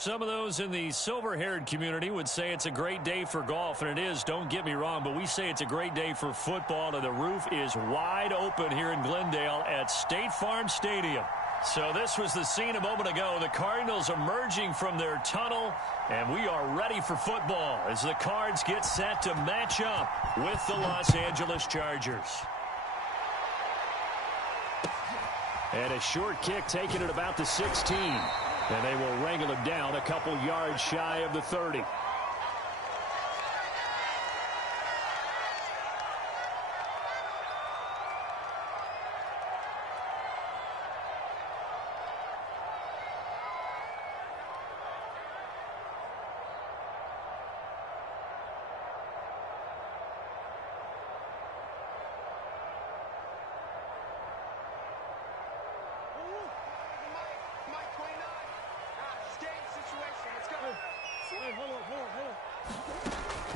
Some of those in the silver-haired community would say it's a great day for golf, and it is, don't get me wrong, but we say it's a great day for football, and the roof is wide open here in Glendale at State Farm Stadium. So this was the scene a moment ago. The Cardinals emerging from their tunnel, and we are ready for football as the Cards get set to match up with the Los Angeles Chargers. And a short kick taken at about the 16. And they will wrangle him down a couple yards shy of the 30.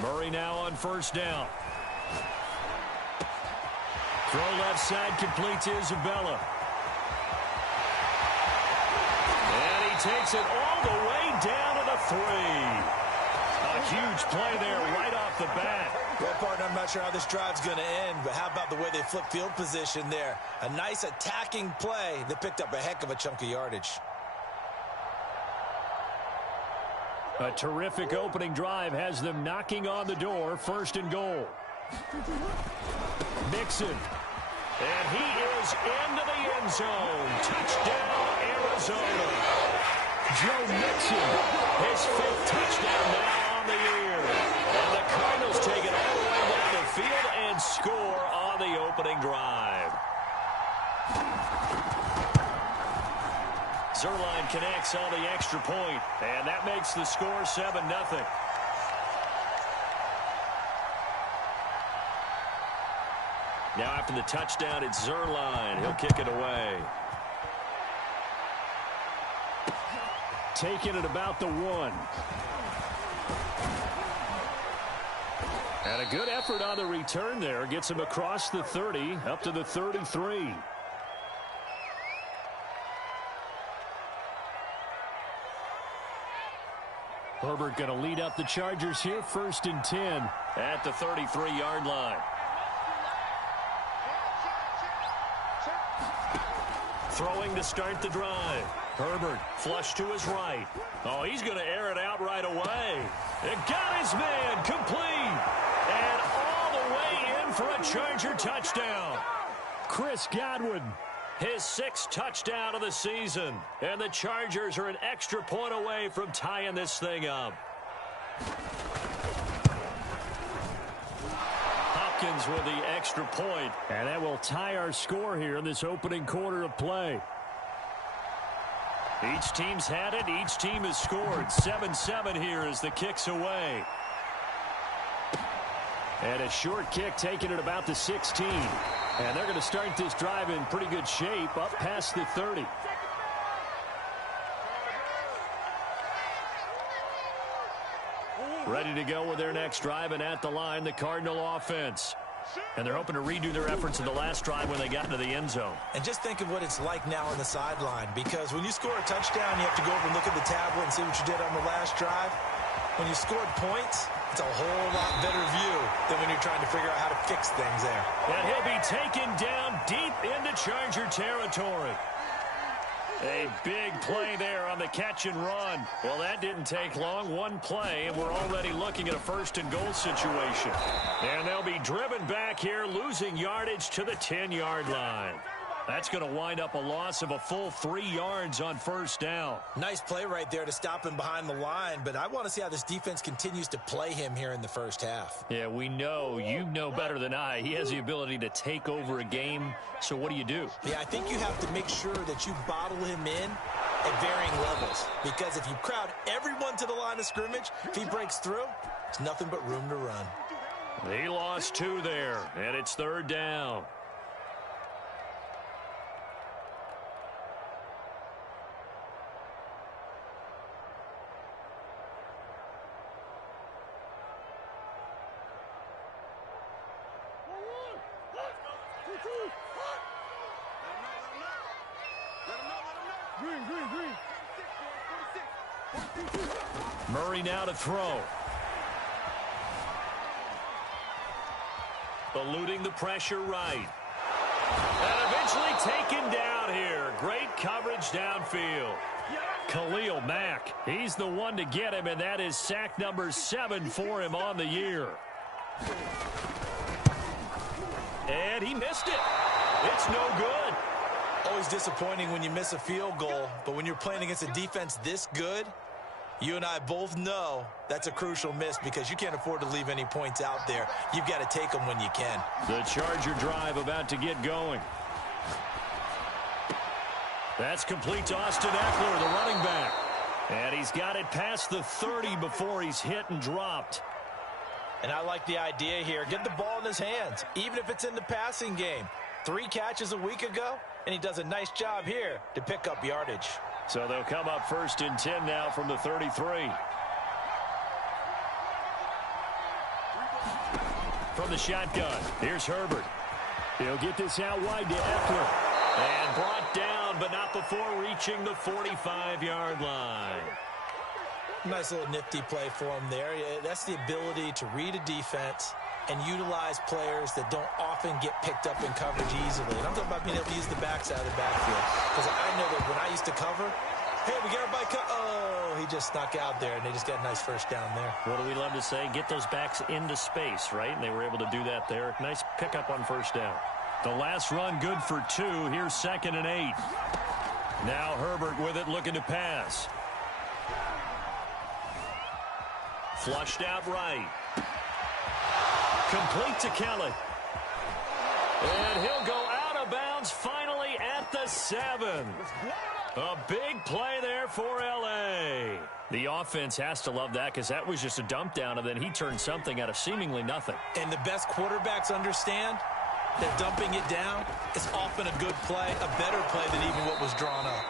Murray now on first down. Throw left side complete to Isabella. And he takes it all the way down to the 3. A huge play there right off the bat. Well, partner, I'm not sure how this drive's going to end, but how about the way they flip field position there? A nice attacking play that picked up a heck of a chunk of yardage. A terrific opening drive has them knocking on the door, first and goal. Mixon. And he is into the end zone. Touchdown, Arizona. Joe Mixon, his 5th touchdown now on the year. And the Cardinals take it all the way down the field and score on the opening drive. Zuerlein connects on the extra point, and that makes the score 7-0. Now after the touchdown, it's Zuerlein. He'll kick it away. Taking it about the 1. And a good effort on the return there. Gets him across the 30, up to the 33. Herbert going to lead up the Chargers here, first and 10 at the 33-yard line. Throwing to start the drive. Herbert flush to his right. Oh, he's going to air it out right away. It got his man complete. And all the way in for a Charger touchdown. Chris Godwin. His 6th touchdown of the season. And the Chargers are an extra point away from tying this thing up. Hopkins with the extra point. And that will tie our score here in this opening quarter of play. Each team's had it. Each team has scored. 7-7 here as the kick's away. And a short kick taken at about the 16. And they're going to start this drive in pretty good shape up past the 30. Ready to go with their next drive, and at the line, the Cardinal offense. And they're hoping to redo their efforts in the last drive when they got into the end zone. And just think of what it's like now on the sideline, because when you score a touchdown, you have to go over and look at the tablet and see what you did on the last drive. When you scored points, it's a whole lot better view than when you're trying to figure out how to fix things there. And he'll be taken down deep into Charger territory. A big play there on the catch and run. Well, that didn't take long. One play, and we're already looking at a first and goal situation. And they'll be driven back here, losing yardage to the 10-yard line. That's going to wind up a loss of a full 3 yards on first down. Nice play right there to stop him behind the line, but I want to see how this defense continues to play him here in the first half. Yeah, we know. You know better than I. He has the ability to take over a game, so what do you do? Yeah, I think you have to make sure that you bottle him in at varying levels, because if you crowd everyone to the line of scrimmage, if he breaks through, it's nothing but room to run. He lost 2 there, and it's third down. Murray now to throw. Eluding the pressure right. And eventually taken down here. Great coverage downfield. Khalil Mack, he's the one to get him, and that is sack number 7 for him on the year. And he missed it. It's no good. Always disappointing when you miss a field goal, but when you're playing against a defense this good, you and I both know that's a crucial miss because you can't afford to leave any points out there. You've got to take them when you can. The Charger drive about to get going. That's complete to Austin Ekeler, the running back. And he's got it past the 30 before he's hit and dropped. And I like the idea here. Get the ball in his hands, even if it's in the passing game. 3 catches a week ago, and he does a nice job here to pick up yardage. So they'll come up 1st and 10 now from the 33. From the shotgun, here's Herbert. He'll get this out wide to Ekeler. And brought down, but not before reaching the 45-yard line. Nice little nifty play for him there. That's the ability to read a defense and utilize players that don't often get picked up in coverage easily. And I'm talking about being able to use the backs out of the backfield. Because I know that when I used to cover, hey, we got our bike. Oh, he just snuck out there, and they just got a nice first down there. What do we love to say? Get those backs into space, right? And they were able to do that there. Nice pickup on first down. The last run good for 2. Here's 2nd and 8. Now Herbert with it, looking to pass. Flushed out right. Complete to Kelly. And he'll go out of bounds finally at the 7. A big play there for L.A. The offense has to love that because that was just a dump down, and then he turned something out of seemingly nothing. And the best quarterbacks understand that dumping it down is often a good play, a better play than even what was drawn up.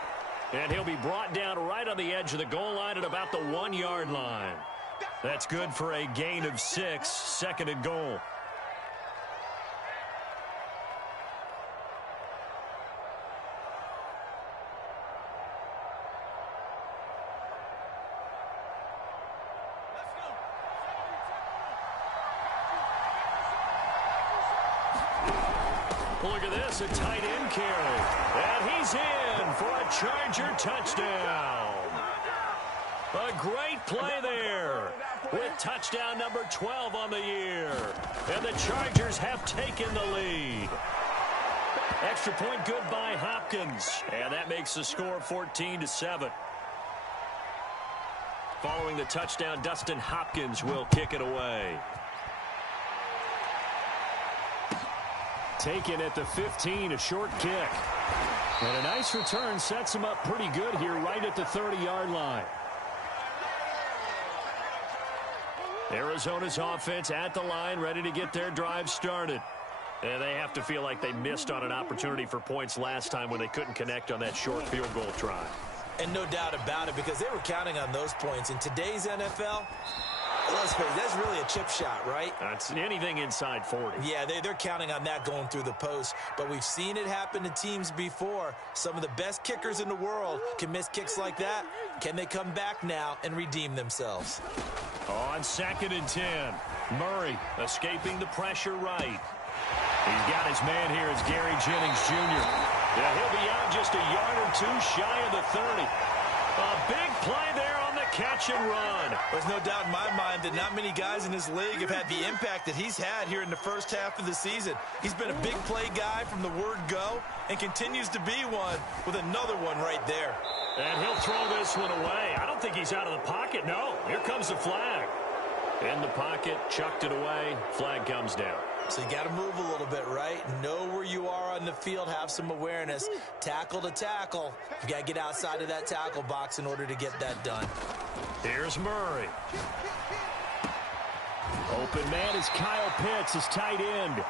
And he'll be brought down right on the edge of the goal line at about the 1-yard line. That's good for a gain of 6, 2nd and goal. Look at this, a tight end carry. And he's in for a Charger touchdown. A great play there with touchdown number 12 on the year. And the Chargers have taken the lead. Extra point good by Hopkins. And that makes the score 14-7. Following the touchdown, Dustin Hopkins will kick it away. Taken at the 15, a short kick. And a nice return sets him up pretty good here right at the 30-yard line. Arizona's offense at the line, ready to get their drive started. And they have to feel like they missed on an opportunity for points last time when they couldn't connect on that short field goal try. And no doubt about it, because they were counting on those points. In today's NFL, let's face it, that's really a chip shot, right? That's anything inside 40. Yeah, they're counting on that going through the post. But we've seen it happen to teams before. Some of the best kickers in the world can miss kicks like that. Can they come back now and redeem themselves? On 2nd and 10, Murray escaping the pressure right. He's got his man here. It's Gary Jennings Jr. Yeah, he'll be out just a yard or 2 shy of the 30. A big play there on the catch and run. There's no doubt in my mind that not many guys in this league have had the impact that he's had here in the first half of the season. He's been a big play guy from the word go and continues to be one with another one right there. And he'll throw this one away. I don't think he's out of the pocket. No, here comes the flag. In the pocket, chucked it away. Flag comes down. So you got to move a little bit, right? Know where you are on the field. Have some awareness. Tackle to tackle. You got to get outside of that tackle box in order to get that done. Here's Murray. Open man is Kyle Pitts, his tight end.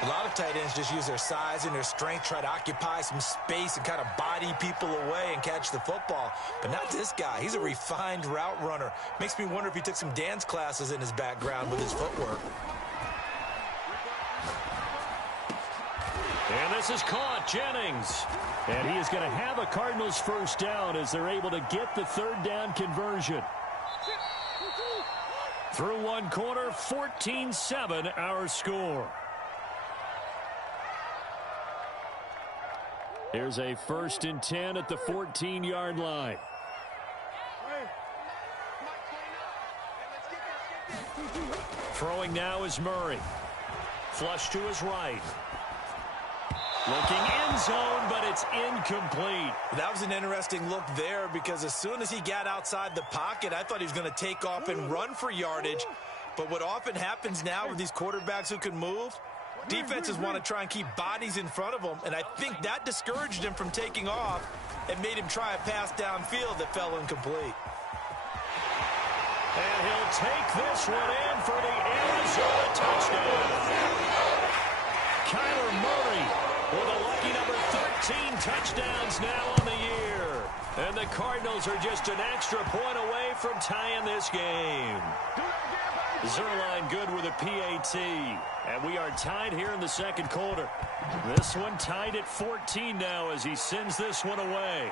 A lot of tight ends just use their size and their strength, try to occupy some space and kind of body people away and catch the football. But not this guy. He's a refined route runner. Makes me wonder if he took some dance classes in his background with his footwork. And this is caught, Jennings. And he is going to have a Cardinals first down as they're able to get the third down conversion. Through one quarter, 14-7 our score. Here's a 1st and 10 at the 14-yard line. Throwing now is Murray. Flush to his right. Looking end zone, but it's incomplete. That was an interesting look there because as soon as he got outside the pocket, I thought he was going to take off and run for yardage. But what often happens now with these quarterbacks who can move, defenses want to try and keep bodies in front of them, and I think that discouraged him from taking off and made him try a pass downfield that fell incomplete. And he'll take this one in for the Arizona touchdown. Kyler Murray with a lucky number 13 touchdowns now on the year. And the Cardinals are just an extra point away from tying this game. Zuerlein good with a PAT. And we are tied here in the second quarter. This one tied at 14 now as he sends this one away.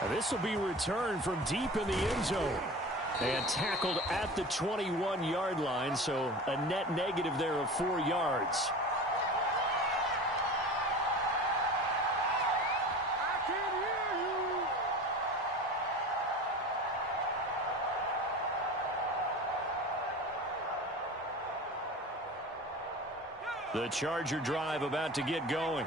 And this will be returned from deep in the end zone. And tackled at the 21-yard line, so a net negative there of 4 yards. The Charger drive about to get going.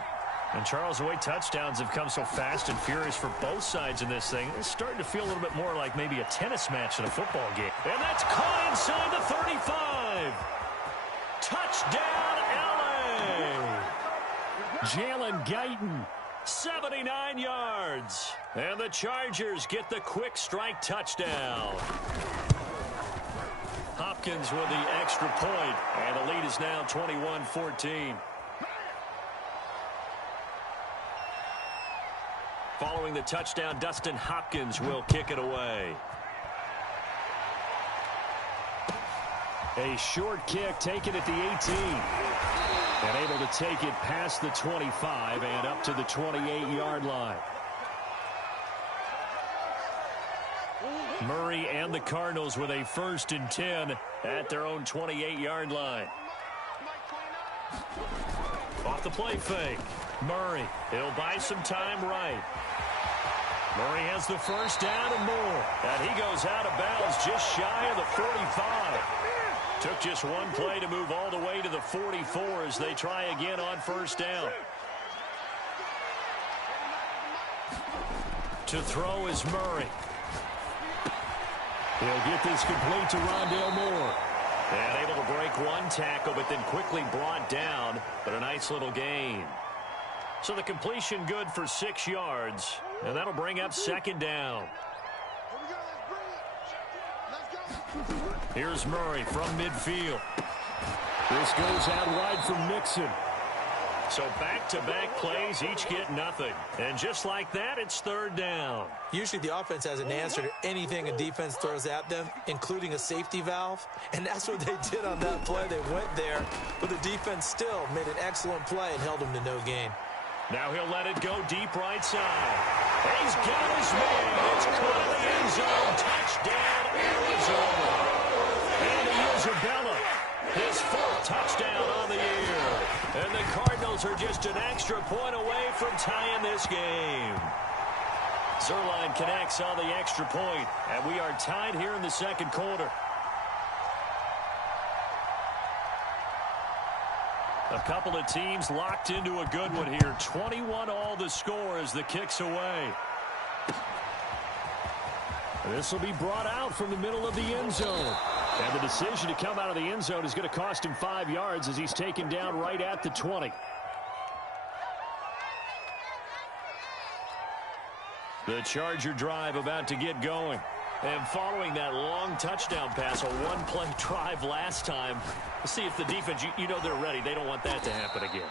And Charles, the way touchdowns have come so fast and furious for both sides in this thing, it's starting to feel a little bit more like maybe a tennis match than a football game. And that's caught inside the 35. Touchdown, L.A. Jalen Guyton, 79 yards. And the Chargers get the quick strike touchdown. Hopkins with the extra point, and the lead is now 21-14. Following the touchdown, Dustin Hopkins will kick it away. A short kick taken at the 18. And able to take it past the 25 and up to the 28-yard line. Murray and the Cardinals with a 1st and 10 at their own 28-yard line. Off the play fake. Murray, he'll buy some time right. Murray has the first down and more. And he goes out of bounds just shy of the 45. Took just one play to move all the way to the 44 as they try again on first down. To throw is Murray. He'll get this complete to Rondale Moore. And able to break one tackle, but then quickly brought down. But a nice little gain. So the completion good for 6 yards. And that'll bring up second down. Here's Murray from midfield. This goes out wide from Mixon. So back-to-back plays, each get nothing. And just like that, it's third down. Usually the offense has an answer to anything a defense throws at them, including a safety valve. And that's what they did on that play. They went there, but the defense still made an excellent play and held them to no gain. Now he'll let it go deep right side. He's got his man. It's caught in the end zone. Touchdown, Arizona. Andy Isabella, his 4th touchdown on the year. And the Cardinals are just an extra point away from tying this game. Zuerlein connects on the extra point, and we are tied here in the second quarter. A couple of teams locked into a good one here. 21-all the score as the kick's away. This will be brought out from the middle of the end zone. And the decision to come out of the end zone is going to cost him 5 yards as he's taken down right at the 20. The Charger drive about to get going. And following that long touchdown pass, a one-play drive last time, see if the defense, you know they're ready. They don't want that to happen again.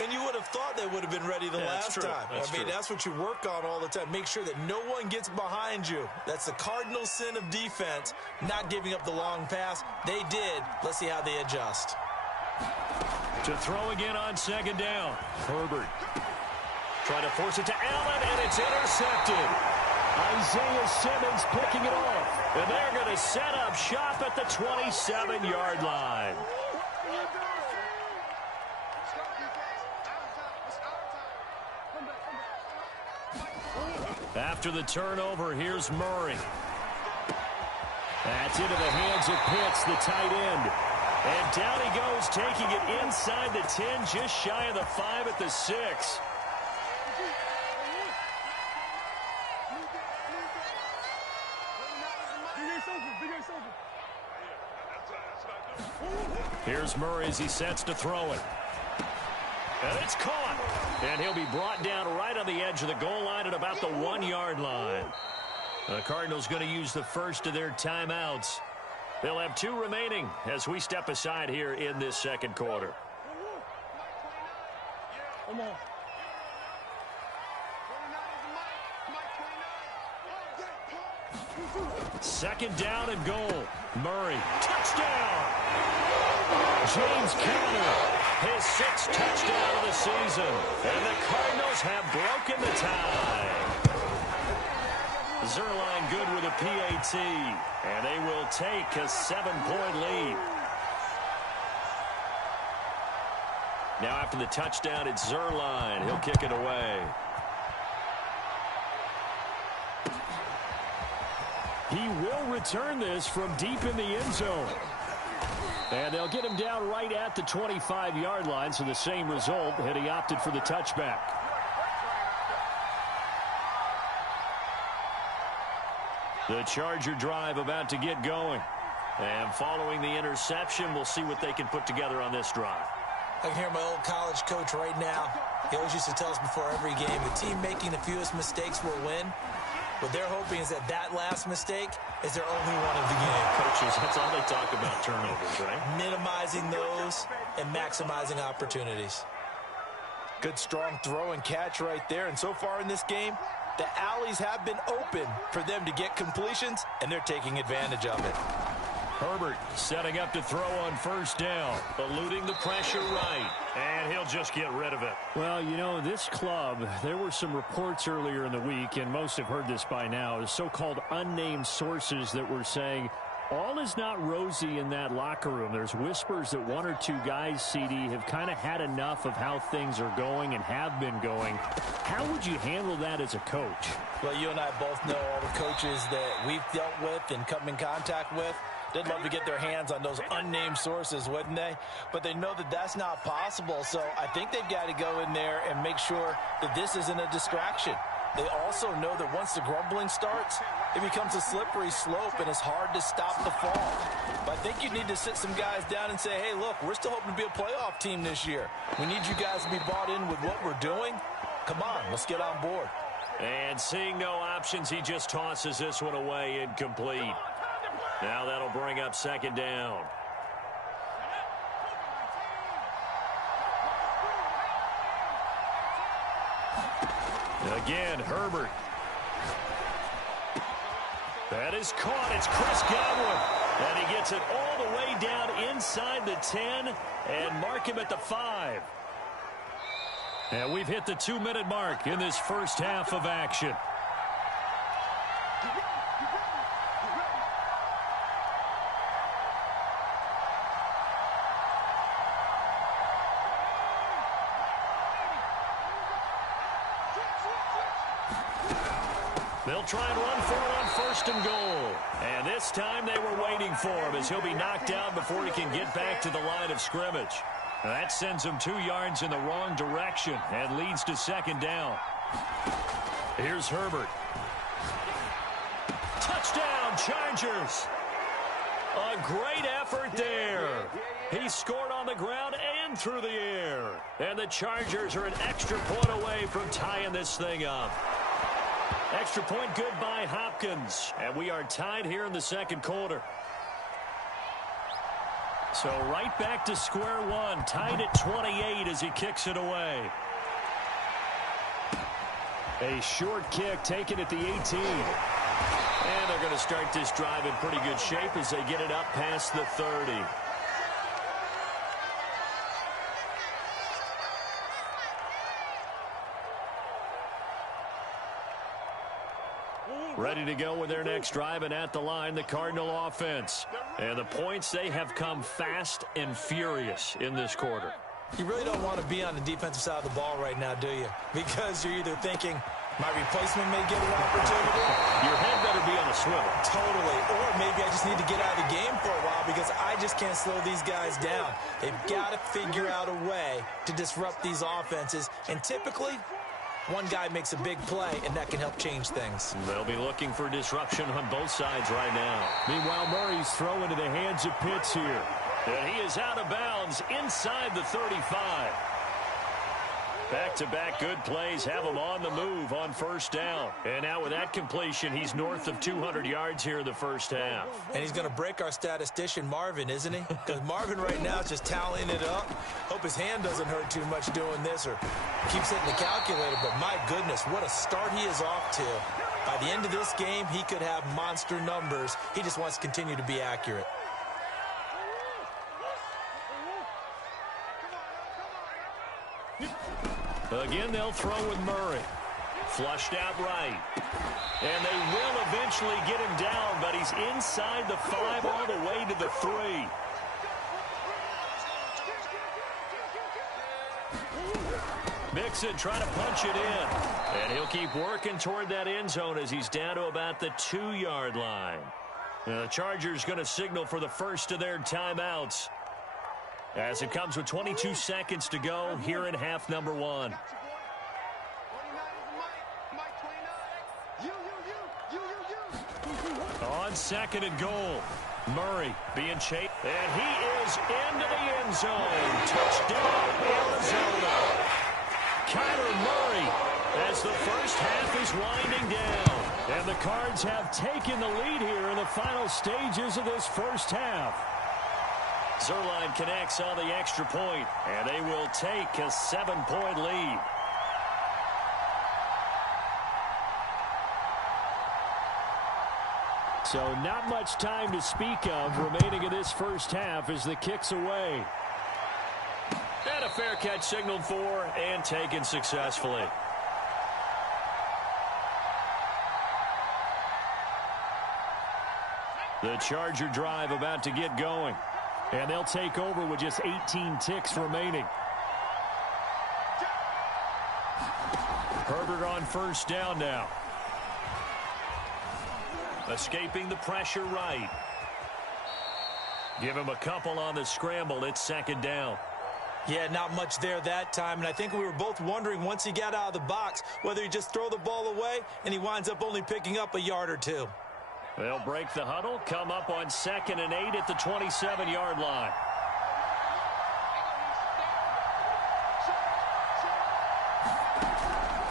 And you would have thought they would have been ready the last time. That's what you work on all the time. Make sure that no one gets behind you. That's the cardinal sin of defense, not giving up the long pass. They did. Let's see how they adjust. To throw again on second down. Herbert trying to force it to Allen, and it's intercepted. Isaiah Simmons picking it off. And they're going to set up shop at the 27-yard line. After the turnover, here's Murray. That's into the hands of Pitts, the tight end. And down he goes, taking it inside the 10, just shy of the 5 at the 6. Here's Murray as he sets to throw it. And it's caught. And he'll be brought down right on the edge of the goal line at about the 1-yard line. The Cardinals going to use the first of their timeouts. They'll have 2 remaining as we step aside here in this second quarter. Come on. Second down and goal. Murray, touchdown! James Conner, his 6th touchdown of the season. And the Cardinals have broken the tie. Zuerlein good with a PAT. And they will take a 7-point lead. Now after the touchdown, it's Zuerlein. He'll kick it away. He will return this from deep in the end zone. And they'll get him down right at the 25-yard line, so the same result, and he opted for the touchback. The Charger drive about to get going. And following the interception, we'll see what they can put together on this drive. I can hear my old college coach right now. He always used to tell us before every game, the team making the fewest mistakes will win. What they're hoping is that that last mistake is their only one of the game. Coaches, that's all they talk about, turnovers, right? Minimizing those and maximizing opportunities. Good, strong throw and catch right there. And so far in this game, the alleys have been open for them to get completions, and they're taking advantage of it. Herbert setting up to throw on first down, eluding the pressure right, and he'll just get rid of it. Well, you know, this club, there were some reports earlier in the week, and most have heard this by now, so-called unnamed sources that were saying all is not rosy in that locker room. There's whispers that 1 or 2 guys, CD, have kind of had enough of how things are going and have been going. How would you handle that as a coach? Well, you and I both know all the coaches that we've dealt with and come in contact with. They'd love to get their hands on those unnamed sources, wouldn't they? But they know that that's not possible, so I think they've got to go in there and make sure that this isn't a distraction. They also know that once the grumbling starts, it becomes a slippery slope, and it's hard to stop the fall. But I think you need to sit some guys down and say, hey, look, we're still hoping to be a playoff team this year. We need you guys to be bought in with what we're doing. Come on, let's get on board. And seeing no options, he just tosses this one away incomplete. Now that'll bring up second down. Again, Herbert. That is caught. It's Chris Godwin. And he gets it all the way down inside the 10 and mark him at the 5. And we've hit the 2-minute mark in this first half of action. They'll try and run for it on first and goal. And this time they were waiting for him as he'll be knocked down before he can get back to the line of scrimmage. That sends him 2 yards in the wrong direction and leads to second down. Here's Herbert. Touchdown, Chargers. A great effort there. He scored on the ground and through the air. And the Chargers are an extra point away from tying this thing up. Extra point good by Hopkins. And we are tied here in the second quarter. So right back to square one. Tied at 28 as he kicks it away. A short kick taken at the 18. And they're going to start this drive in pretty good shape as they get it up past the 30. Ready to go with their next drive, and at the line, the Cardinal offense. And the points, they have come fast and furious in this quarter. You really don't want to be on the defensive side of the ball right now, do you? Because you're either thinking, my replacement may get an opportunity. Your head better be on a swivel. Totally. Or maybe I just need to get out of the game for a while because I just can't slow these guys down. They've got to figure out a way to disrupt these offenses. And typically, one guy makes a big play, and that can help change things. They'll be looking for disruption on both sides right now. Meanwhile, Murray's throw into the hands of Pitts here. And he is out of bounds inside the 35. Back-to-back good plays have him on the move on first down. And now with that completion, he's north of 200 yards here in the first half. And he's going to break our statistician, Marvin, isn't he? Because Marvin right now is just tallying it up. Hope his hand doesn't hurt too much doing this or keeps hitting the calculator. But my goodness, what a start he is off to. By the end of this game, he could have monster numbers. He just wants to continue to be accurate. Again, they'll throw with Murray. Flushed out right. And they will eventually get him down, but he's inside the 5 all the way to the 3. Mixon trying to punch it in. And he'll keep working toward that end zone as he's down to about the 2-yard line. The Chargers going to signal for the first of their timeouts, as it comes with 22 seconds to go here in half number 1. On second and goal, Murray being chased, and he is into the end zone. Touchdown, Arizona. Kyler Murray, as the first half is winding down. And the Cards have taken the lead here in the final stages of this first half. Zuerlein connects on the extra point, and they will take a 7-point lead. So not much time to speak of remaining in this first half as the kick's away. And a fair catch signaled for and taken successfully. The Charger drive about to get going. And they'll take over with just 18 ticks remaining. Herbert on first down now. Escaping the pressure right. Give him a couple on the scramble. It's second down. Yeah, not much there that time. And I think we were both wondering once he got out of the box whether he just throw the ball away and he winds up only picking up a yard or two. They'll break the huddle, come up on 2nd and 8 at the 27-yard line.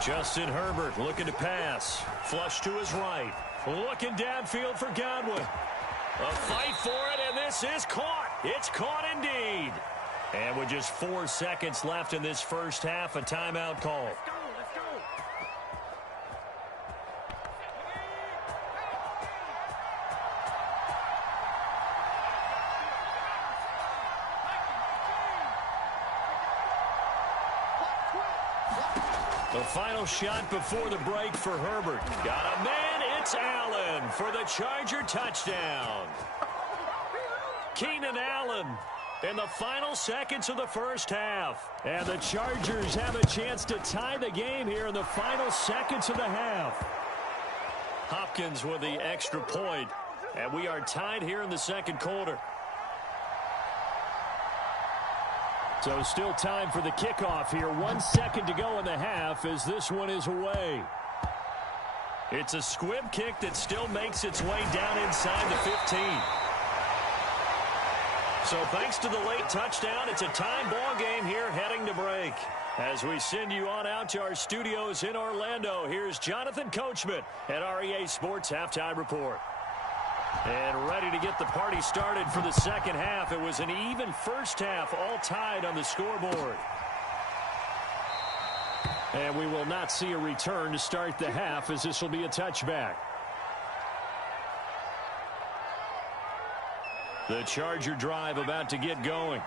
Justin Herbert looking to pass. Flush to his right. Looking downfield for Godwin. A fight for it, and this is caught. It's caught indeed. And with just 4 seconds left in this first half, a timeout call. The final shot before the break for Herbert. Got a man, it's Allen for the Charger touchdown. Keenan Allen in the final seconds of the first half. And the Chargers have a chance to tie the game here in the final seconds of the half. Hopkins with the extra point, and we are tied here in the second quarter. So still time for the kickoff here. 1 second to go in the half as this one is away. It's a squib kick that still makes its way down inside the 15. So thanks to the late touchdown, it's a tie ball game here heading to break. As we send you on out to our studios in Orlando, here's Jonathan Coachman at REA Sports Halftime Report. And ready to get the party started for the second half. It was an even first half, all tied on the scoreboard. And we will not see a return to start the half, as this will be a touchback. The Charger drive about to get going.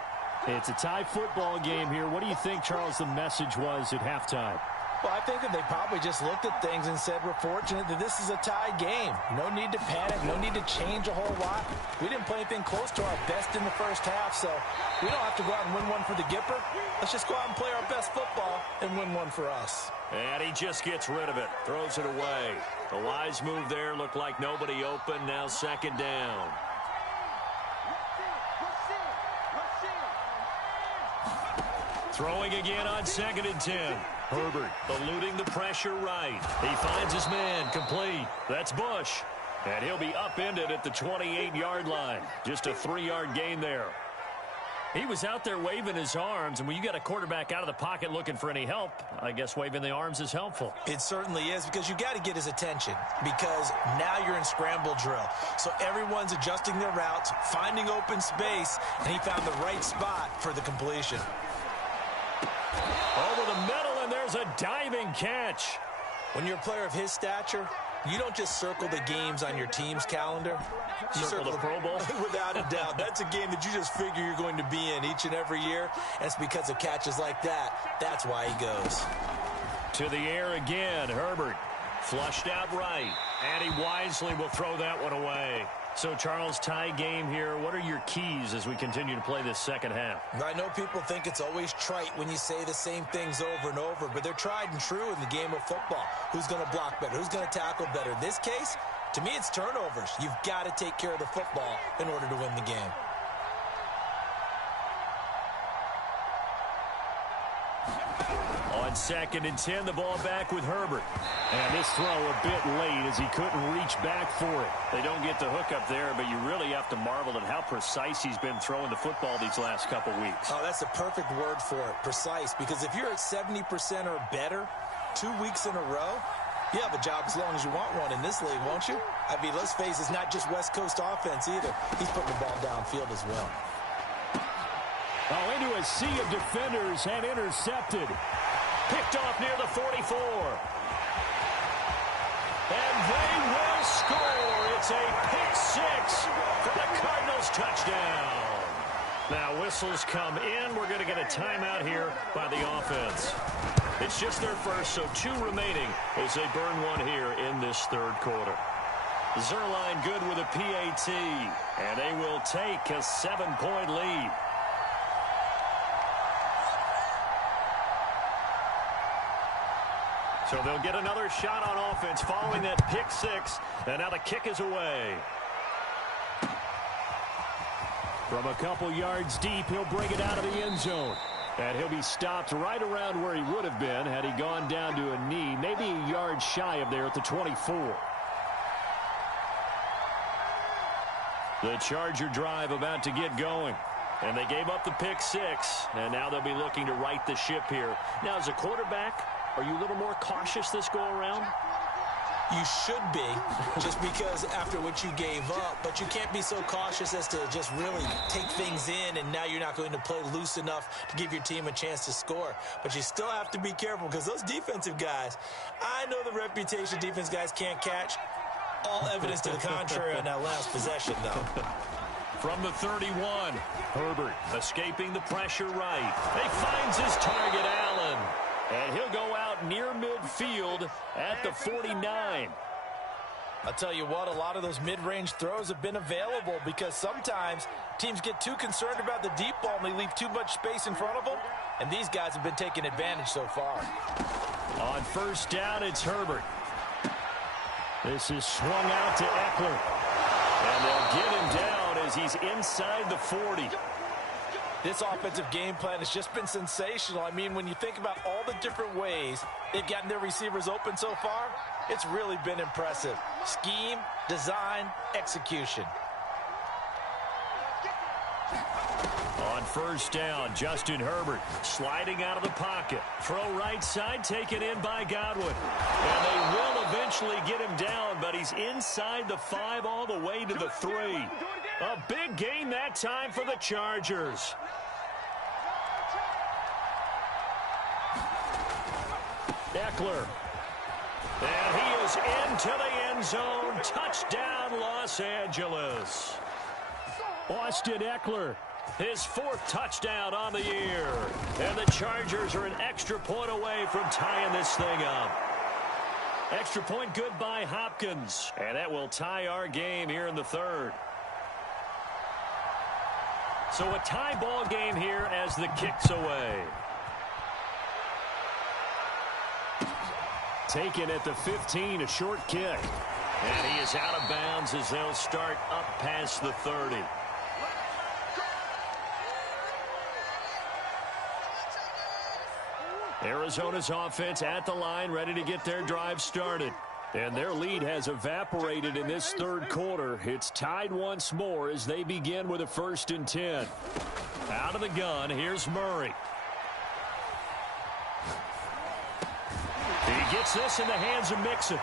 It's a tie football game here. What do you think, Charles, the message was at halftime? Well, I think that they probably just looked at things and said, we're fortunate that this is a tie game. No need to panic. No need to change a whole lot. We didn't play anything close to our best in the first half, so we don't have to go out and win one for the Gipper. Let's just go out and play our best football and win one for us. And he just gets rid of it. Throws it away. A wise move there. Looked like nobody open. Now second down. Throwing again on 2nd and 10. Herbert eluding the pressure right. He finds his man complete. That's Bush. And he'll be upended at the 28-yard line. Just a 3-yard gain there. He was out there waving his arms, and when you got a quarterback out of the pocket looking for any help, I guess waving the arms is helpful. It certainly is, because you got to get his attention, because now you're in scramble drill. So everyone's adjusting their routes, finding open space, and he found the right spot for the completion. Over the middle, and there's a diving catch. When you're a player of his stature, you don't just circle the games on your team's calendar. You circle the Pro Bowl? Without a doubt. That's a game that you just figure you're going to be in each and every year. And it's because of catches like that. That's why he goes. To the air again, Herbert. Flushed out right. And he wisely will throw that one away. So, Charles, tie game here. What are your keys as we continue to play this second half? I know people think it's always trite when you say the same things over and over, but they're tried and true in the game of football. Who's going to block better? Who's going to tackle better? In this case, to me, it's turnovers. You've got to take care of the football in order to win the game. On 2nd and 10, the ball back with Herbert. And this throw a bit late as he couldn't reach back for it. They don't get the hook up there, but you really have to marvel at how precise he's been throwing the football these last couple weeks. Oh, that's the perfect word for it, precise. Because if you're at 70% or better 2 weeks in a row, you have a job as long as you want one in this league, won't you? I mean, let's face it, it's not just West Coast offense either. He's putting the ball downfield as well. Oh, into a sea of defenders and intercepted. Picked off near the 44. And they will score. It's a pick six for the Cardinals touchdown. Now whistles come in. We're going to get a timeout here by the offense. It's just their first, so 2 remaining as they burn one here in this third quarter. Zerline good with a PAT, and they will take a 7-point lead. So they'll get another shot on offense following that pick six, and now the kick is away. From a couple yards deep, he'll bring it out of the end zone. And he'll be stopped right around where he would have been had he gone down to a knee, maybe a yard shy of there at the 24. The Charger drive about to get going. And they gave up the pick six, and now they'll be looking to right the ship here. Now, as a quarterback, are you a little more cautious this go-around? You should be, just because after what you gave up, but you can't be so cautious as to just really take things in, and now you're not going to play loose enough to give your team a chance to score. But you still have to be careful, because those defensive guys, I know the reputation defense guys can't catch. All evidence to the contrary on that last possession, though. From the 31, Herbert escaping the pressure right. He finds his target, Allen. And he'll go out near midfield at the 49. I'll tell you what, a lot of those mid-range throws have been available because sometimes teams get too concerned about the deep ball and they leave too much space in front of them. And these guys have been taking advantage so far. On first down, it's Herbert. This is swung out to Eckler. And they'll get him down as he's inside the 40. This offensive game plan has just been sensational. I mean, when you think about all the different ways they've gotten their receivers open so far, it's really been impressive. Scheme, design, execution. On first down, Justin Herbert sliding out of the pocket. Throw right side, taken in by Godwin. And they will eventually get him down, but he's inside the 5 all the way to the 3. A big gain that time for the Chargers. Eckler. And he is into the end zone. Touchdown, Los Angeles. Austin Eckler His 4th touchdown on the year. And the Chargers are an extra point away from tying this thing up. Extra point good by Hopkins. And that will tie our game here in the 3rd. So a tie ball game here as the kick's away. Taken at the 15, a short kick. And he is out of bounds as they'll start up past the 30. Arizona's offense at the line, ready to get their drive started. And their lead has evaporated in this 3rd quarter. It's tied once more as they begin with a 1st and 10. Out of the gun, here's Murray. He gets this in the hands of Mixon.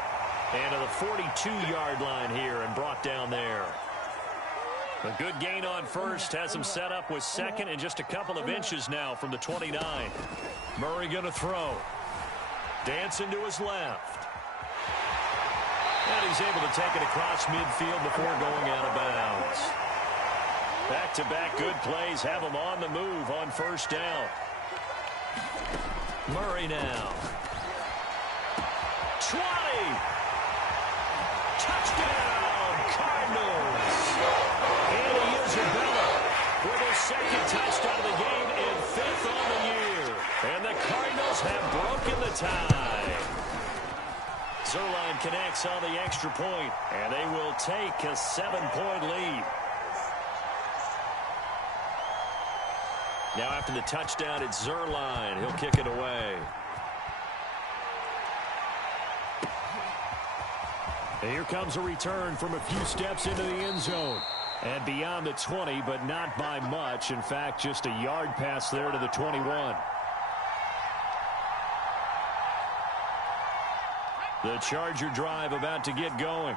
And to the 42-yard line here and brought down there. A good gain on 1st, has him set up with 2nd and just a couple of inches now from the 29. Murray going to throw. Dancing to his left. And he's able to take it across midfield before going out of bounds. Back-to-back good plays have him on the move on 1st down. Murray now. 20. Touchdown, Cardinals. Andy Isabella with his 2nd touchdown of the game and 5th on the year. And the Cardinals have broken the tie. Zuerlein connects on the extra point, and they will take a 7-point lead. Now after the touchdown, it's Zuerlein. He'll kick it away. And here comes a return from a few steps into the end zone. And beyond the 20, but not by much. In fact, just a yard pass there to the 21. The Charger drive about to get going.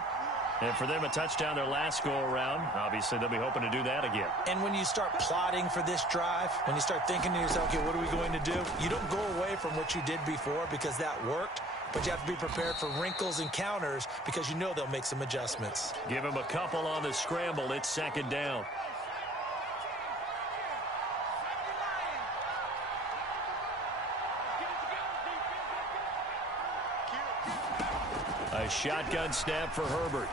And for them, a touchdown their last go-around. Obviously, they'll be hoping to do that again. And when you start plotting for this drive, when you start thinking to yourself, okay, what are we going to do? You don't go away from what you did before because that worked. But you have to be prepared for wrinkles and counters because you know they'll make some adjustments. Give him a couple on the scramble. It's 2nd down. A shotgun snap for Herbert.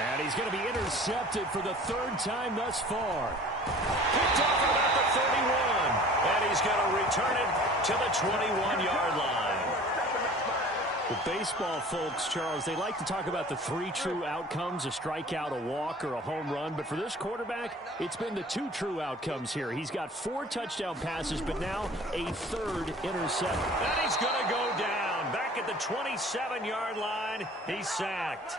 And he's going to be intercepted for the 3rd time thus far. Picked off at about the 31. And he's going to return it to the 21-yard line. The baseball folks, Charles, they like to talk about the 3 true outcomes, a strikeout, a walk, or a home run. But for this quarterback, it's been the 2 true outcomes here. He's got 4 touchdown passes, but now a 3rd interception. And he's going to go down. Back at the 27-yard line, he's sacked.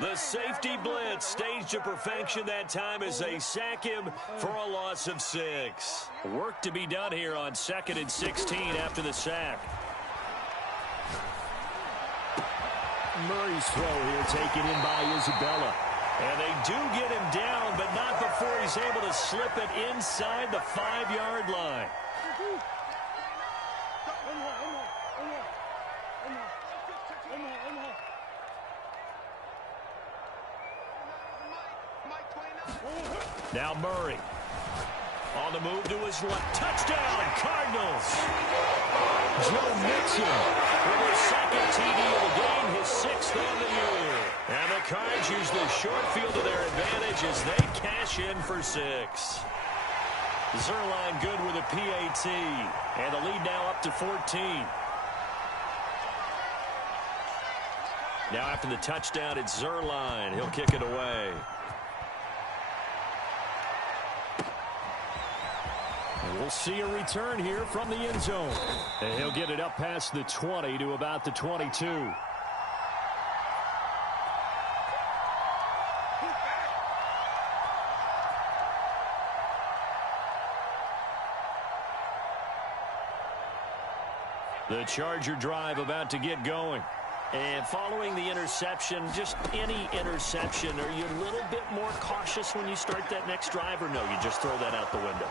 The safety blitz staged to perfection that time as they sack him for a loss of 6. Work to be done here on 2nd and 16 after the sack. Murray's throw here taken in by Isabella. And they do get him down, but not before he's able to slip it inside the 5-yard line. Now Murray. On the move to his left. Touchdown, Cardinals. Joe Mixon with his 2nd TD of the game, his 6th on the year. And the Cards use the short field to their advantage as they cash in for 6. Zuerlein good with a PAT. And the lead now up to 14. Now after the touchdown, it's Zuerlein. He'll kick it away. And we'll see a return here from the end zone. And he'll get it up past the 20 to about the 22. The Charger drive about to get going. And following the interception, just any interception, are you a little bit more cautious when you start that next drive, or no, you just throw that out the window?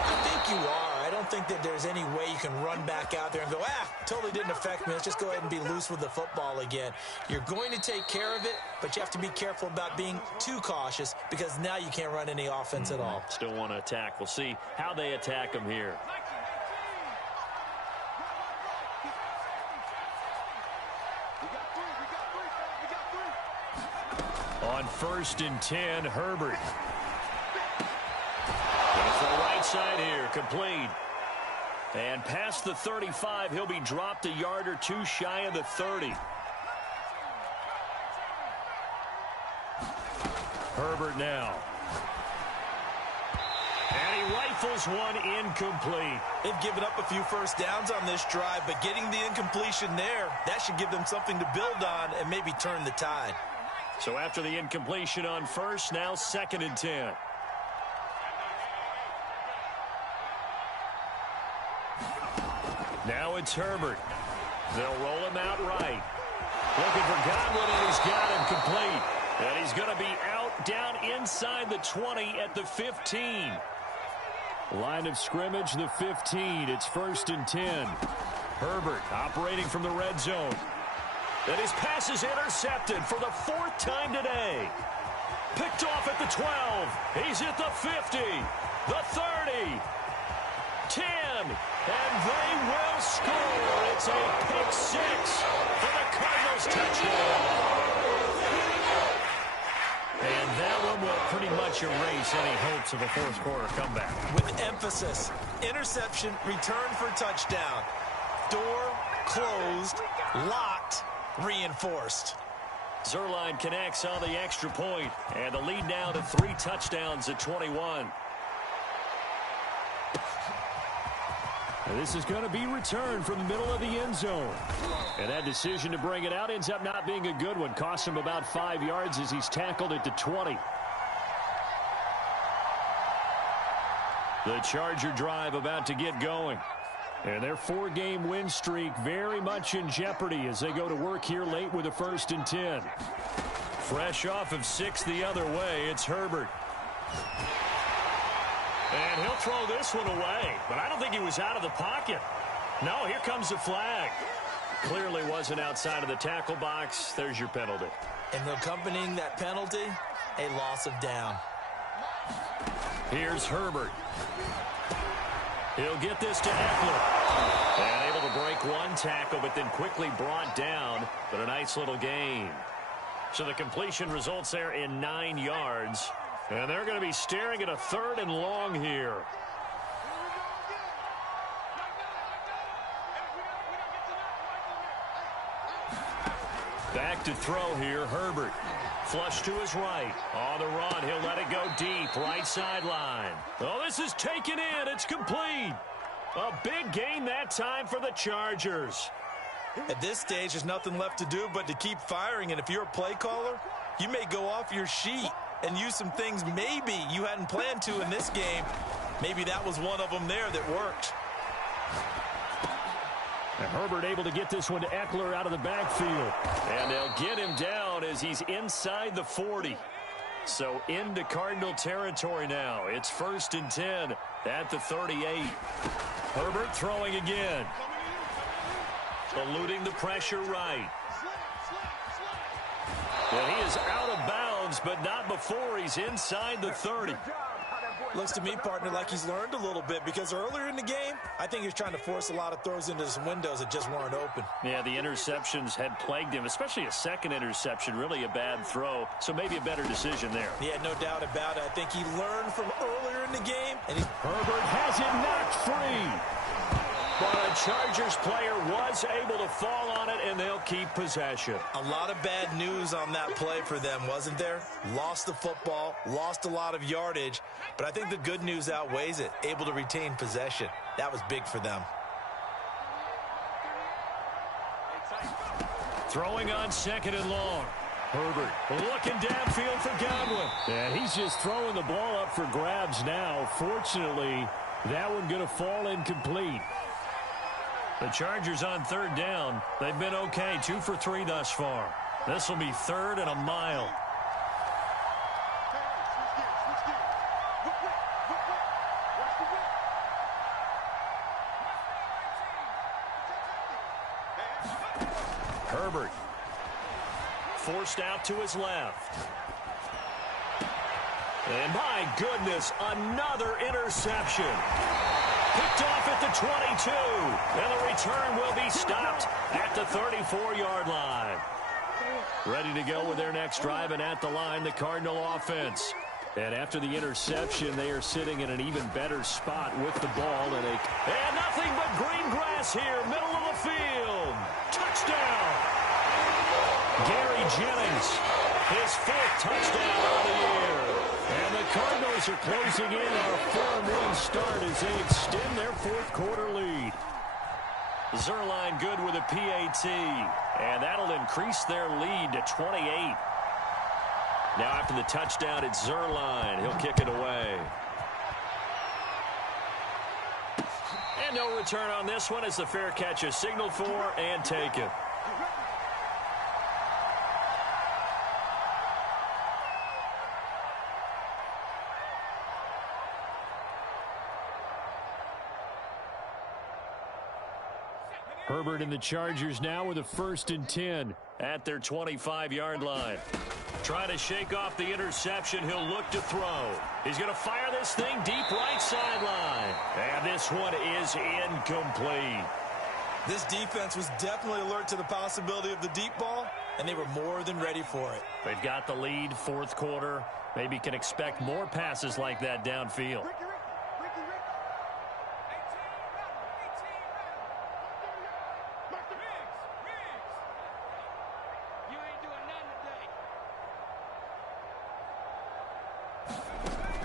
I think you are. I don't think that there's any way you can run back out there and go, totally didn't affect me. Let's just go ahead and be loose with the football again. You're going to take care of it, but you have to be careful about being too cautious because now you can't run any offense at all. Still want to attack. We'll see how they attack him here. On 1st and 10, Herbert. Goes to the right side here, complete. And past the 35, he'll be dropped a yard or two shy of the 30. Herbert now. And he rifles one incomplete. They've given up a few first downs on this drive, but getting the incompletion there, that should give them something to build on and maybe turn the tide. So after the incompletion on 1st, now 2nd and 10. Now it's Herbert. They'll roll him out right. Looking for Godwin, and he's got him complete. And he's going to be out down inside the 20 at the 15. Line of scrimmage, the 15. It's 1st and 10. Herbert operating from the red zone. And his pass is intercepted for the 4th time today. Picked off at the 12. He's at the 50, the 30, 10, and they will score. It's a pick 6 for the Cardinals touchdown. And that one will pretty much erase any hopes of a 4th quarter comeback. With emphasis, interception, return for touchdown. Door closed, locked, reinforced. Zuerlein connects on the extra point, and the lead now to 3 touchdowns at 21. And this is going to be returned from the middle of the end zone. And that decision to bring it out ends up not being a good one. Costs him about 5 yards as he's tackled at the 20. The Charger drive about to get going. And their 4-game win streak very much in jeopardy as they go to work here late with a 1st and 10. Fresh off of 6 the other way, it's Herbert. And he'll throw this one away, but I don't think he was out of the pocket. No, here comes the flag. Clearly wasn't outside of the tackle box. There's your penalty. And accompanying that penalty, a loss of down. Here's Herbert. He'll get this to Ekeler. And able to break one tackle, but then quickly brought down. But a nice little gain. So the completion results there in 9 yards. And they're going to be staring at a 3rd and long here. Back to throw here, Herbert. Flush to his right. On the run, he'll let it go deep. Right sideline. Oh, this is taken in. It's complete. A big gain that time for the Chargers. At this stage, there's nothing left to do but to keep firing. And if you're a play caller, you may go off your sheet and use some things maybe you hadn't planned to in this game. Maybe that was one of them there that worked. And Herbert able to get this one to Ekeler out of the backfield. And they'll get him down as he's inside the 40. So into Cardinal territory now. It's 1st and 10 at the 38. Herbert throwing again. Eluding the pressure right. And he is out of bounds, but not before he's inside the 30. Looks to me, partner, like he's learned a little bit because earlier in the game, I think he was trying to force a lot of throws into some windows that just weren't open. Yeah, the interceptions had plagued him, especially a second interception, really a bad throw. So maybe a better decision there. Yeah, no doubt about it. I think he learned from earlier in the game. And Herbert has it knocked free. But a Chargers player was able to fall on it, and they'll keep possession. A lot of bad news on that play for them, wasn't there? Lost the football, lost a lot of yardage, but I think the good news outweighs it. Able to retain possession. That was big for them. Throwing on 2nd and long. Herbert looking downfield for Godwin. And he's just throwing the ball up for grabs now. Fortunately, that one going to fall incomplete. The Chargers on 3rd down. They've been okay, 2 for 3 thus far. This will be 3rd and a mile. Herbert. Forced out to his left. And my goodness, another interception. Picked off at the 22. And the return will be stopped at the 34-yard line. Ready to go with their next drive, and at the line, the Cardinal offense. And after the interception, they are sitting in an even better spot with the ball. And nothing but green grass here, middle of the field. Touchdown. Gary Jennings, his 4th touchdown of the year. And the Cardinals are closing in on a 4-1 start as they extend their 4th quarter lead. Zuerlein good with a PAT, and that'll increase their lead to 28. Now after the touchdown, it's Zuerlein. He'll kick it away. And no return on this one as the fair catch is signaled for and taken. Herbert and the Chargers now with a 1st and 10 at their 25-yard line. Trying to shake off the interception. He'll look to throw. He's going to fire this thing deep right sideline. And this one is incomplete. This defense was definitely alert to the possibility of the deep ball, and they were more than ready for it. They've got the lead, 4th quarter. Maybe can expect more passes like that downfield.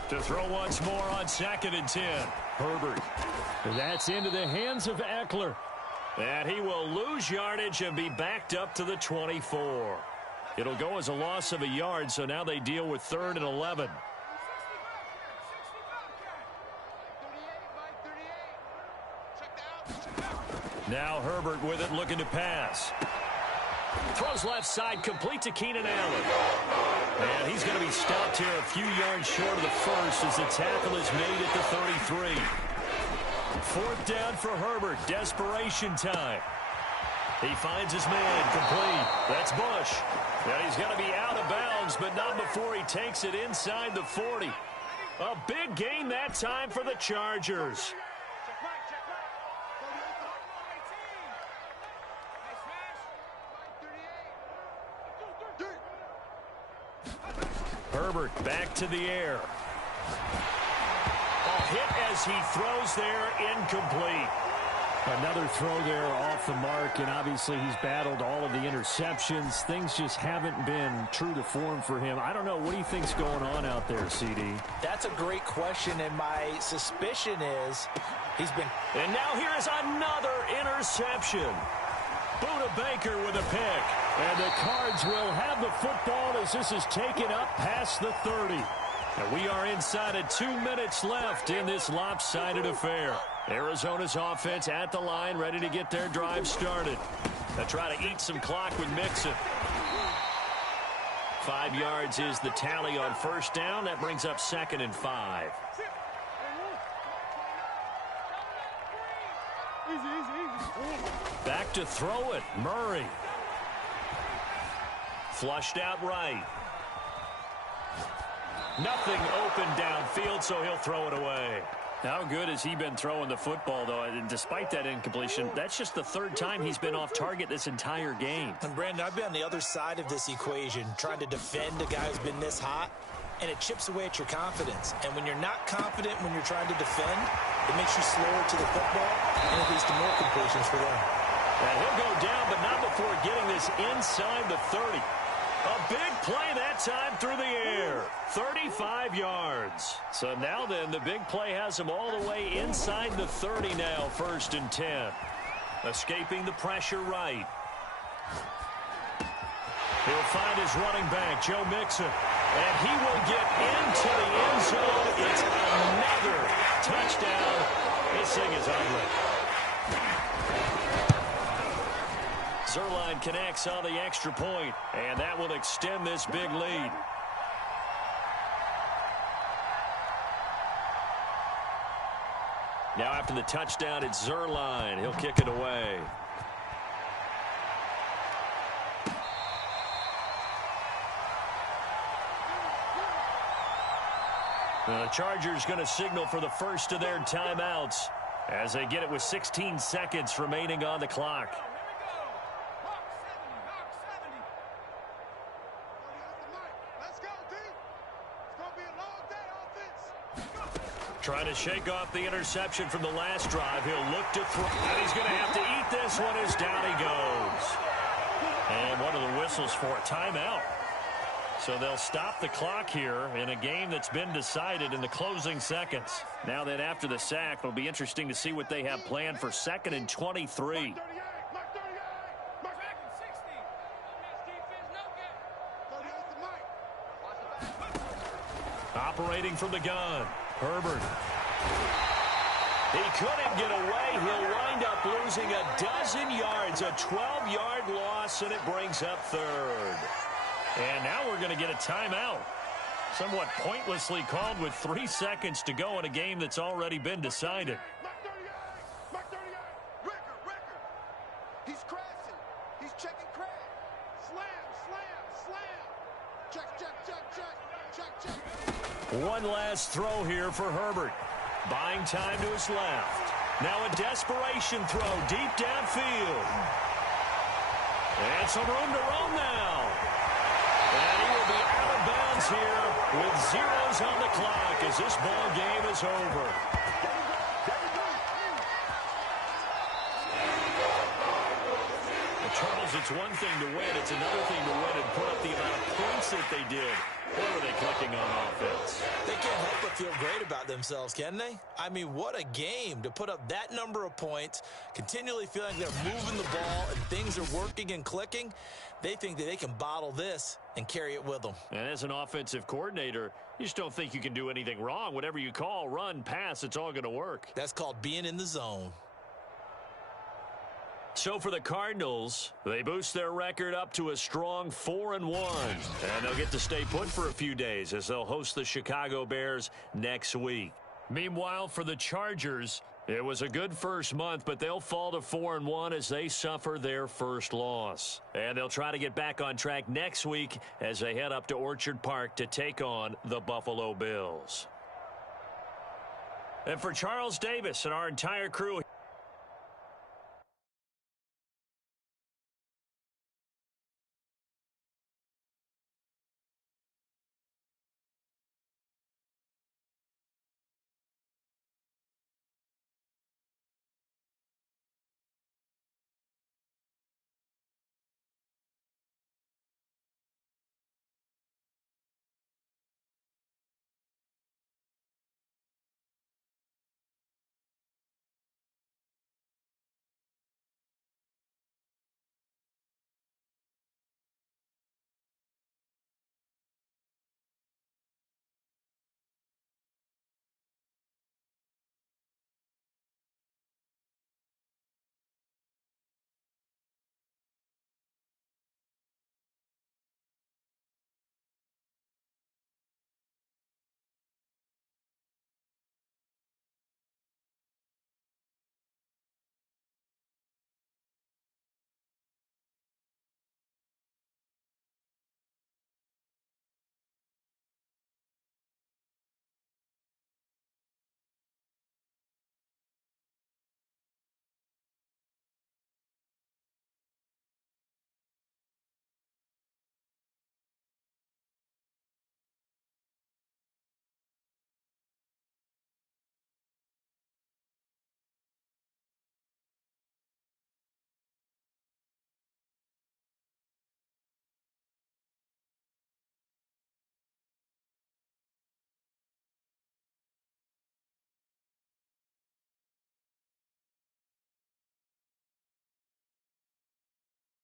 To throw once more on 2nd and 10. Herbert. That's into the hands of Eckler. And he will lose yardage and be backed up to the 24. It'll go as a loss of a yard, so now they deal with 3rd and 11. Now Herbert with it, looking to pass. Throws left side, complete to Keenan Allen. And he's going to be stopped here a few yards short of the first as the tackle is made at the 33. 4th down for Herbert. Desperation time. He finds his man, complete. That's Bush. And he's going to be out of bounds, but not before he takes it inside the 40. A big gain that time for the Chargers. Herbert back to the air. A hit as he throws there, incomplete. Another throw there off the mark, and obviously he's battled all of the interceptions. Things just haven't been true to form for him. I don't know. What do you think's going on out there, CD? That's a great question, and my suspicion is he's been... And now here is another interception. Buda Baker with a pick. And the Cards will have the football as this is taken up past the 30. And we are inside of 2 minutes left in this lopsided affair. Arizona's offense at the line, ready to get their drive started. They'll try to eat some clock with Mixon. 5 yards is the tally on 1st down. That brings up 2nd and 5. Back to throw it. Murray. Flushed out right. Nothing open downfield, so he'll throw it away. How good has he been throwing the football, though? And despite that incompletion, that's just the 3rd time he's been off target this entire game. And Brandon, I've been on the other side of this equation, trying to defend a guy who's been this hot, and it chips away at your confidence. And when you're not confident when you're trying to defend, it makes you slower to the football, and it leads to more completions for them. And he'll go down, but not before getting this inside the 30. A big play that time through the air. 35 yards. So now then, the big play has him all the way inside the 30 now, 1st and 10. Escaping the pressure right. He'll find his running back, Joe Mixon. And he will get into the end zone. It's another touchdown. This thing is ugly. Zuerlein connects on the extra point, and that will extend this big lead. Now after the touchdown, it's Zuerlein. He'll kick it away. The Chargers going to signal for the first of their timeouts as they get it with 16 seconds remaining on the clock. Trying to shake off the interception from the last drive. He'll look to throw, and he's going to have to eat this one as down he goes. And one of the whistles for a timeout. So they'll stop the clock here in a game that's been decided in the closing seconds. Now that after the sack, it'll be interesting to see what they have planned for 2nd and 23. Operating from the gun, Herbert. He couldn't get away. He'll wind up losing a dozen yards, a 12-yard loss, and it brings up 3rd. And now we're going to get a timeout. Somewhat pointlessly called with 3 seconds to go in a game that's already been decided. He's crashing. He's checking crash. Slam, slam, slam. Check. One last throw here for Herbert. Buying time to his left. Now a desperation throw deep downfield. And some room to roam now. And he will be out of bounds here with zeros on the clock as this ball game is over. Charles, it's one thing to win. It's another thing to win and put up the amount of points that they did. What were they clicking on offense? They can't help but feel great about themselves, can they? I mean, what a game to put up that number of points, continually feeling they're moving the ball and things are working and clicking. They think that they can bottle this and carry it with them. And as an offensive coordinator, you just don't think you can do anything wrong. Whatever you call, run, pass, it's all going to work. That's called being in the zone. So for the Cardinals, they boost their record up to a strong 4-1. And they'll get to stay put for a few days as they'll host the Chicago Bears next week. Meanwhile, for the Chargers, it was a good first month, but they'll fall to 4-1 as they suffer their first loss. And they'll try to get back on track next week as they head up to Orchard Park to take on the Buffalo Bills. And for Charles Davis and our entire crew